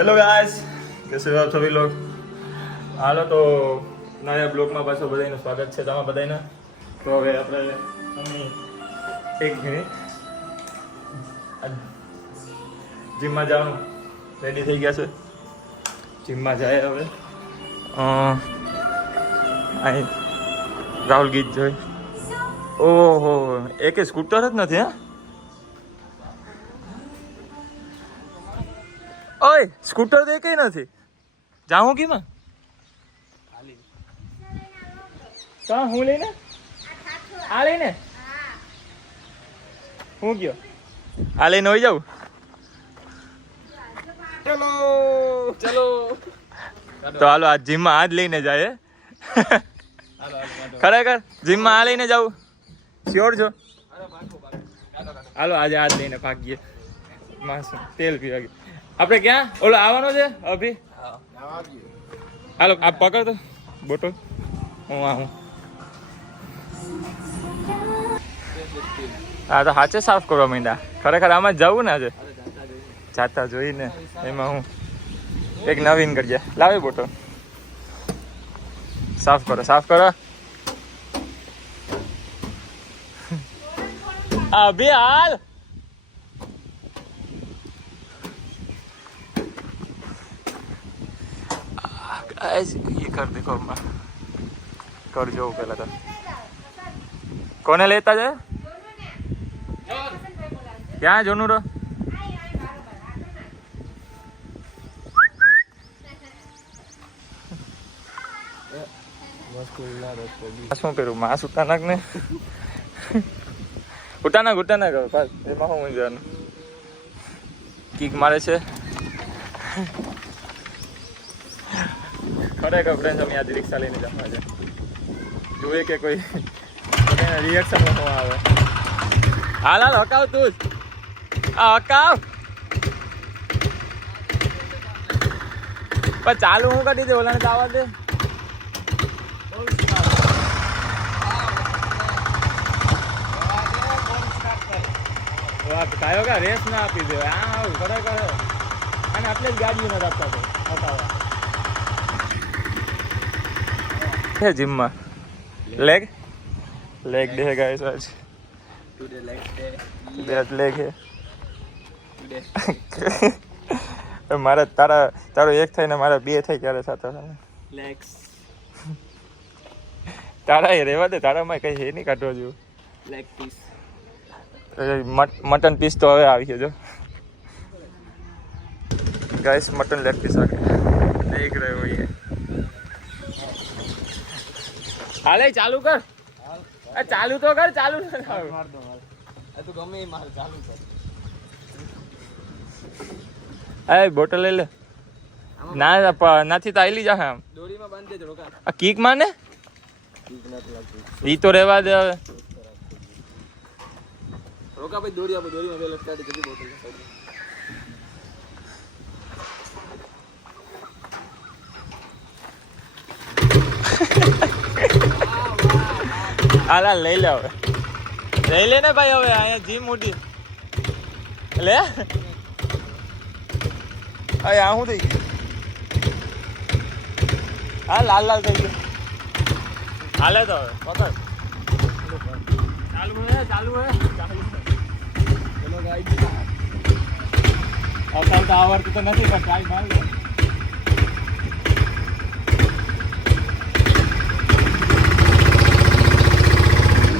Hello guys कैसे हो आप सभी लोग हालो तो नया બ્લોગમાં પાછો બધાનું સ્વાગત છે તમારા બધાને તો હવે આપણે એક મિનિટ જીમમાં જવાનું રેડી થઈ ગયા છે જીમમાં જાય હવે અહીં રાહુલ ગીત જોઈ ઓહો એકે સ્કૂટર જ નથી હા ઓય સ્કૂટર તો કઈ નથી જાઉં કીમાં કા હું લઈને આ લઈને હું ગયો આ લઈને હોઈ જાઉં ચલો ચલો તો હાલો આ જીમમાં આ જ લઈને જાય ખરેખર જીમમાં આ લઈને જાઉં શ્યોર છો હાલો આજે આ જ લઈને ભાગીએ માસ તેલ પીવા ગયું આપણે ક્યાં ઓલો આવવાનો છે અભી હાલો આ પકડ તો બોટલ હું આવું હા તો હાચે સાફ કરવા માંડ્યા ખરેખર આમાં જવું ને આજે જાતા જોઈને એમાં હું એક નવીન કરીએ લાવી બોટલ સાફ કરો અભી હાલ ये कर देखो कर जो पहला तो कौन लेता जाए क्या है जोनू रो શું કર્યું માસ ઉતાનાક ને ઉતાનાક એમાં શું જવાનું કીક મારે છે ખરેખર ફ્રેન્ડ અમે આજે રિક્ષા લઈને જવા છે જોઈએ કે કોઈ રિએક્શન શું આવે હાલ હકાવ તું જ હકાવ પણ ચાલુ હું કરી દે ઓલાને જવા દે કાયો કા રેસ ના આપી દે આ ખરેખર અને આટલે જ ગાડીઓ નથી આપતા તો હકાવા है जिम में लेग डे है गाइस आज today leg day that leg है मारा तारो एक થાય ને મારા બે થાય ત્યારે સાતો लेग्स તારા એ રેવા દે તારામાં કઈ હે નહીં કાઢવા જેવું लेग पीस મટન પીસ તો હવે આવી ગયો જો ગાઈસ મટન લેગ પીસ આ દેખ રહે હો ये હાલે ચાલુ કર ચાલુ તો કર ચાલુ मार दो आ तो गमे मार चालू कर એ બોટલ લઈ લે ના નાથી તો આઈલી જા આમ દોરી માં બાંધી દે રોકા આ કીક માને ठीक ना लगती ઈ તો રેવા દે હવે रोका भाई दौड़ी आप दौड़ी में लटका दे जल्दी बोतल હાલા લઈ લે હવે લઈ લે ને ભાઈ હવે અહીંયા જીમ ઉડી લે અરે આ હું થઈ ગયું હા લાલ થઈ ગયું હાલે તો હવે પકડ ચાલુ હે चलो गाइस અસલ તો આવડતું તો નથી પણ ટ્રાય માર લે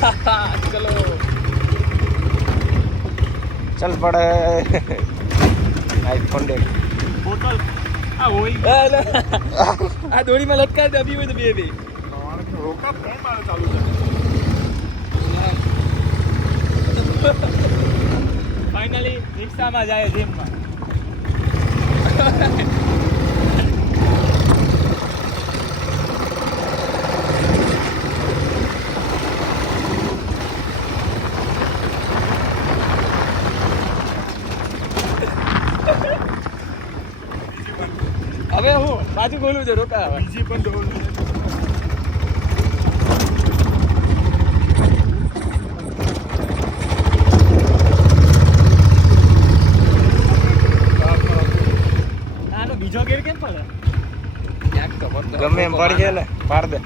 ચલો चल पड़े आईफोन देख बोतल आ वही आ दोरी में लटका दे अभी वो तो बेबी रोका फोन मारो चालू कर फाइनली रिक्शा में जाए जिम में હવે હું પાછું બોલું છું રોકા બીજી પણ ઓછો ગેર કેમ પડે ક્યાંક તો પડતો ગમે એમ પડી છે ને પાડ દે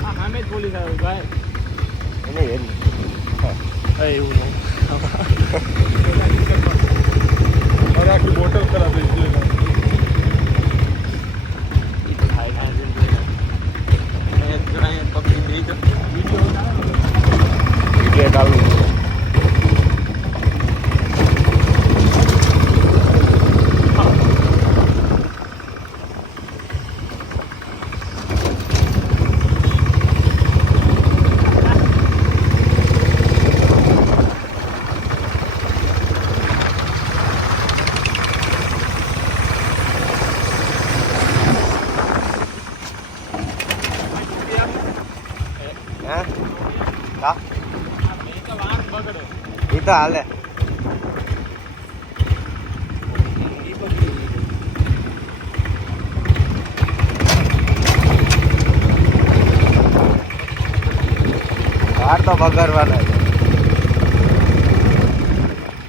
આ સામે જ પોલીસ આવ્યો ભાઈ એને એની એવું નહીં અરે આખી બોટલ ખરાબ થઈ ગઈ વિડિયો ચાલુ હે કા ઈ તો હાલે कार तो बगरवाना है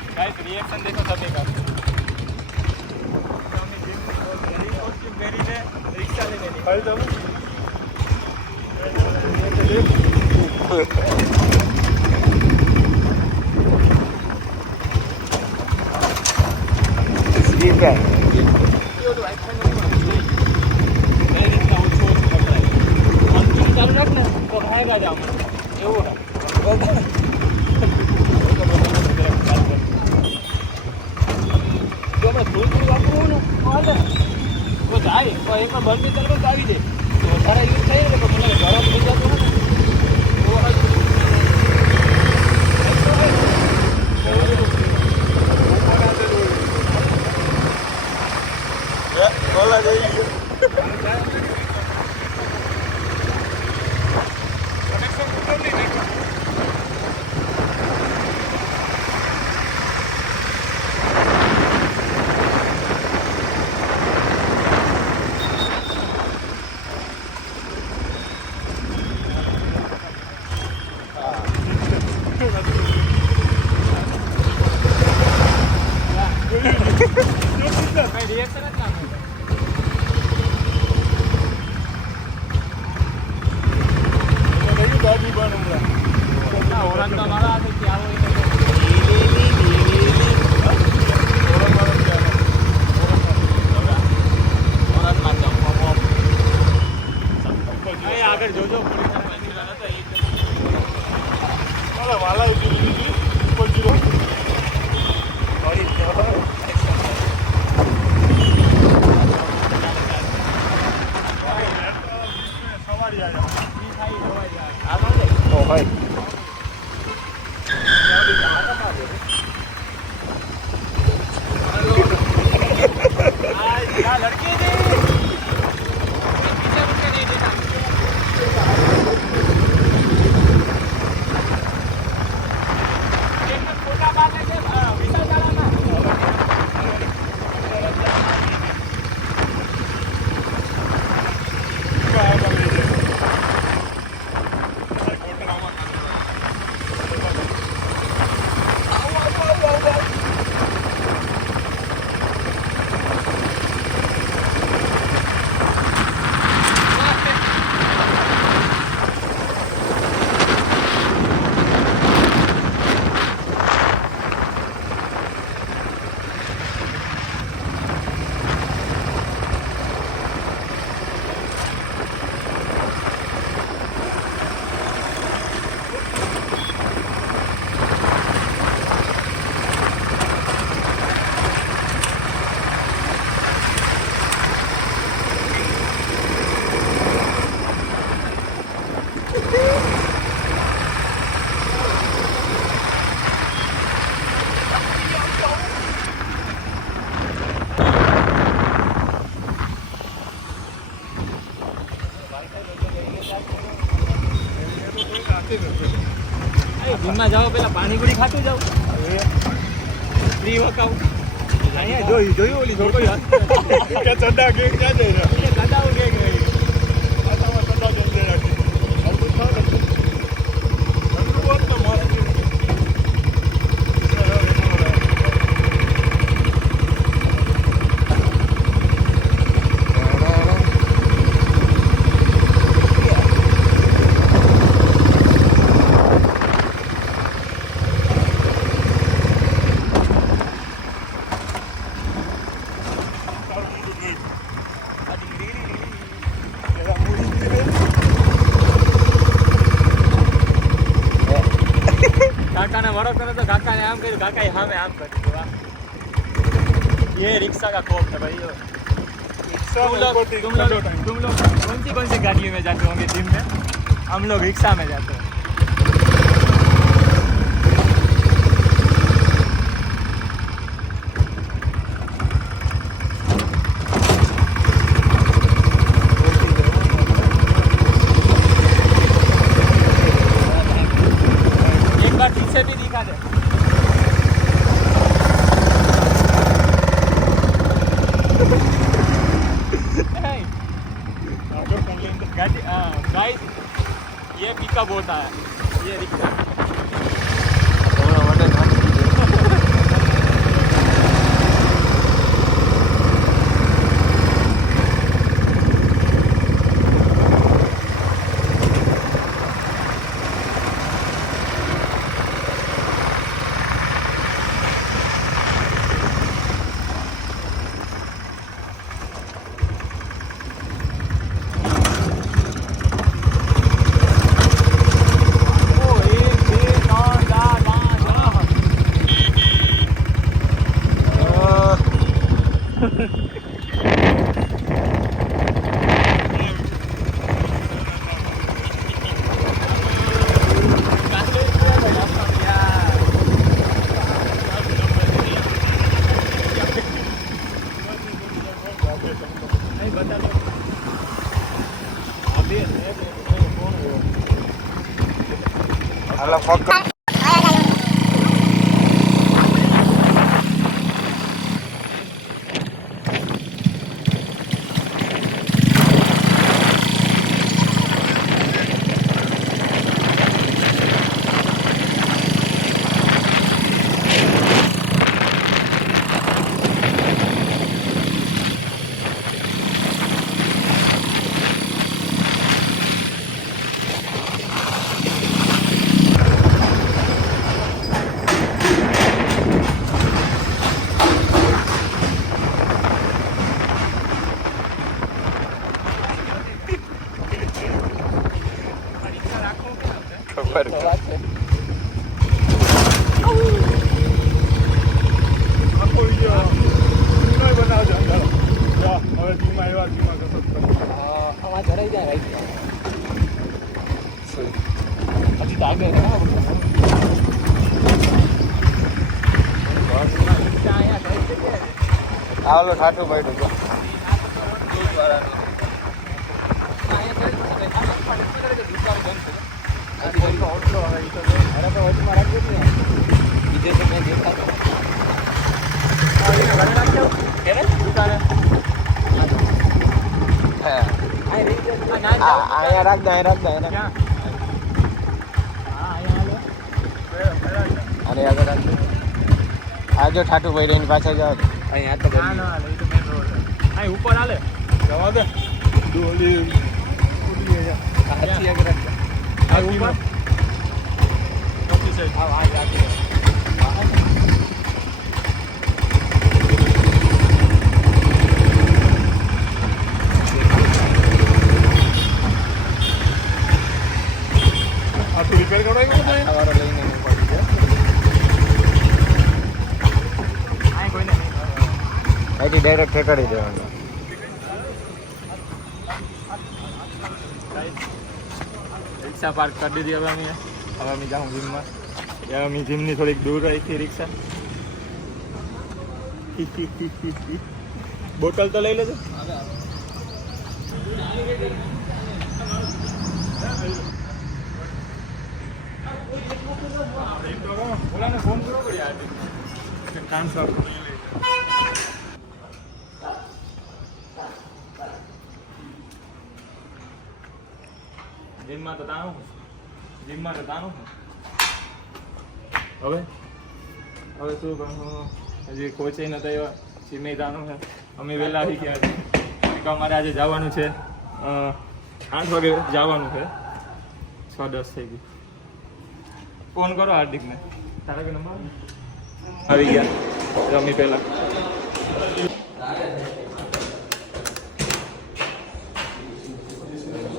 गाइस रिएक्शन देखो सभी का रिक्शा लेने निकल जाओ स्लीप है ચાલુ રાખ ને તો ભાગા જાવ એવું હે જો આપણે થોડું વાપરવું ને હાલે તો જાય તો એમાં બંધ તરફ આવી જાય તો વધારે યુઝ થઈ ને પણ મને ગરમ થઈ જતું ને बोला नहीं કઈ રિએક્શન જ ના दादी बन ના ઓરંગા મારા હાથે કે આવો આગળ જોજો वाला Oh, hi. लड़के पीछे उसके नहीं देना छोटा बात है विशाल चलाना જીમમાં જાઓ પેલા પાણીપુરી ખાતું જાવ ફ્રી વર્કઆઉટ અહીંયા જોયું ઓલી છોકરી क्या चंदा के क्या दे रहा है દાદા કે ગઈ आटा चंदा दे रहा है अब तो था अंदर बहुत ना मार आम कर काका यहाँ में आम कर दो ये रिक्शा का खौफ है भाई रिक्शा तुम में लोग ऊपर तुम लोग कौन सी गाड़ियों में जाते होंगे जिम में हम लोग रिक्शा में जाते हैं एक बार पीछे भी दिखा दे गाइस ये पिकअप होता है ये रिक्शा હાલો પકડ ખબર આખો વિડીયો નહીં બનાવજો અંદર જા હવે ધીમા એવા ધીમા કસરત કરો આવા ધરાઈ જાય રાઈટ હજી તો આગળ ના આવલો ઠાઠું પડ્યું તો અહીંયા રાખ દે અરે આગળ રાખ દે આ જો ઠાઠું પડ્યું એની પાછળ જાવ અહીંયા તો ઉપર હાલે જવા દે ડોલી હાથી આગળ રાખ ઉપર આ તો રિપેર કરાવ્યું તો સવારે લઈને પડી જાય કોઈને અહીંથી ડાયરેક્ટ ઠેકાડી દેવાનું रिक्शा पार्क कर दी थी अब मैं जाऊँ जिम में या मैं जिम नहीं थोड़ी दूर रही थी रिक्शा बोतल तो ले लेते बोला ने फोन करो बढ़िया काम सब जिम में तो तानो હવે શું કહું હજી કોચે નતા એવા જીમે જવાનું છે અમે વહેલા આવી ગયા છે કે અમારે આજે જવાનું છે 8 વાગે જવાનું છે 6:10 થઈ ગઈ ફોન કરો હાર્દિકને તારા કે નંબર આવી ગયા રમી પહેલા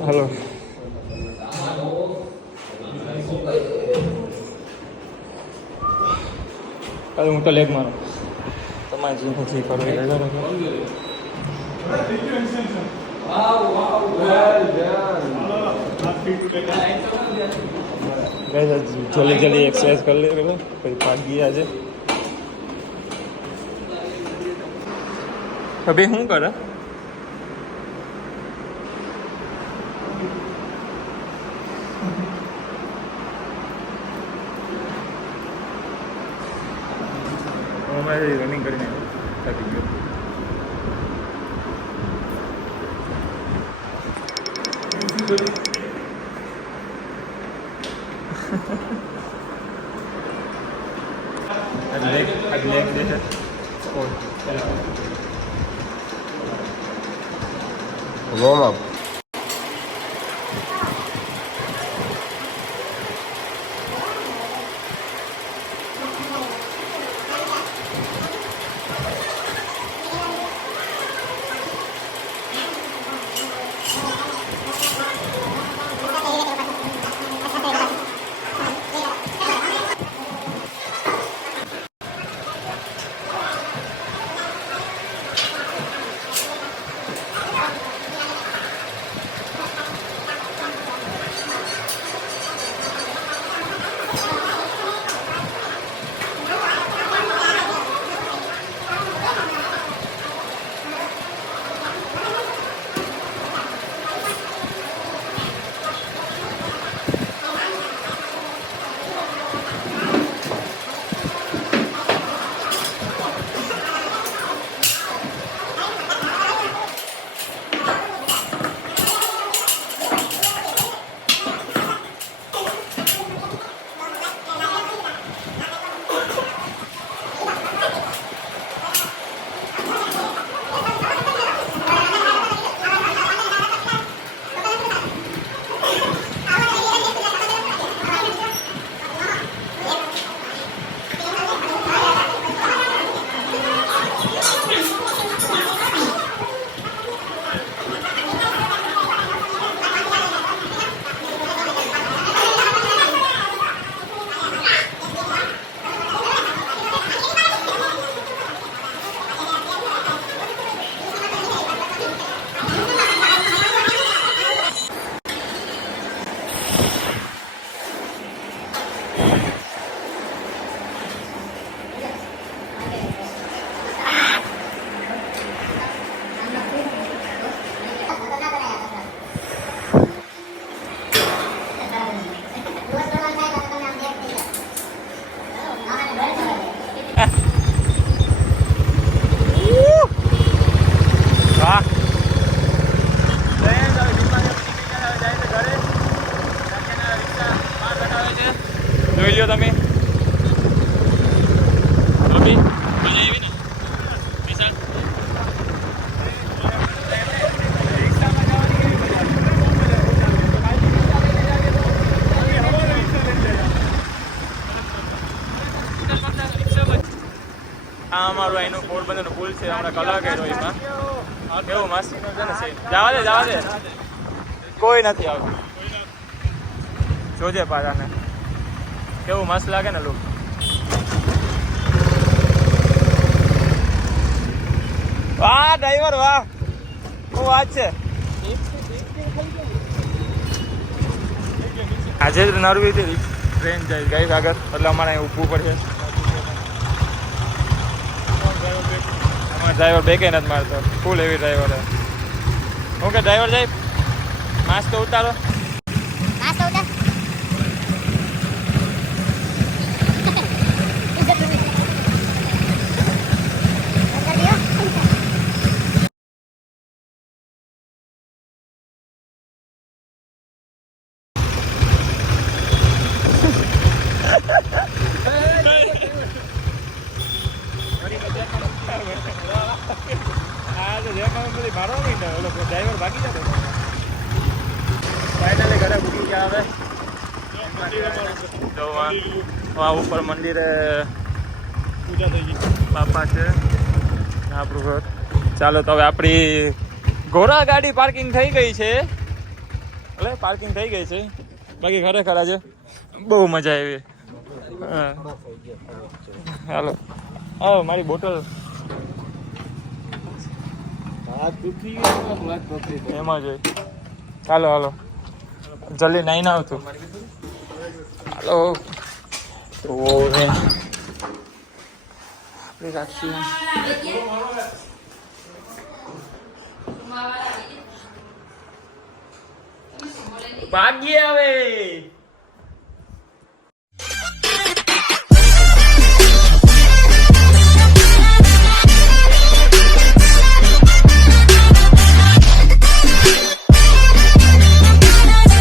હલો હું તો લેગ મારો તમારે જે નથી કરવું એ લેજો. જલ્દી જલ્દી એક્સરસાઇઝ કરી લે પેલો પછી ભાગી આજે હવે શું કરે રનિંગ કરીને થાકી ગયો. Warm up. જોઈ લ્યો તમે મજા આવી ને વિશાલ આ અમારું અહીંનું પોરબંદરનો પુલ છે હમણાં કલર કર્યો એમાં કેવું મસ્ત છે ને જવા દે કોઈ નથી આવતું જોજે પાછાને કેવું મસ્ત લાગે ને લુક વાહ ડ્રાઈવર વાહ શું વાત છે આજે જ નરવી હતી ટ્રેન જાય ગઈ આગળ એટલે અમારે અહીં ઊભું પડશે અમારા ડ્રાઈવર બેકે નથી મારતો ફૂલ એવી ડ્રાઈવર હું કે ડ્રાઈવર જાય માસ્ક તો ઉતારો ડ્રાઈવર બાકી જતો ફાઇનલી ઘરે પૂરી ગયા હવે ઉપર મંદિરે પૂજા થઈ ગઈ બાપા છે આપણું ઘર ચાલો તો હવે આપણી ઘોડા ગાડી પાર્કિંગ થઈ ગઈ છે એટલે પાર્કિંગ થઈ ગઈ છે બાકી ખરેખર આજે બહુ મજા આવી હા. હાલો આવો મારી બોટલ એમાં જ હોય. ચાલો હાલો જલ્દી નાઈ ના આવતું. હાલો તો હવે આપણે રાખીએ. ભાગ્ય આવે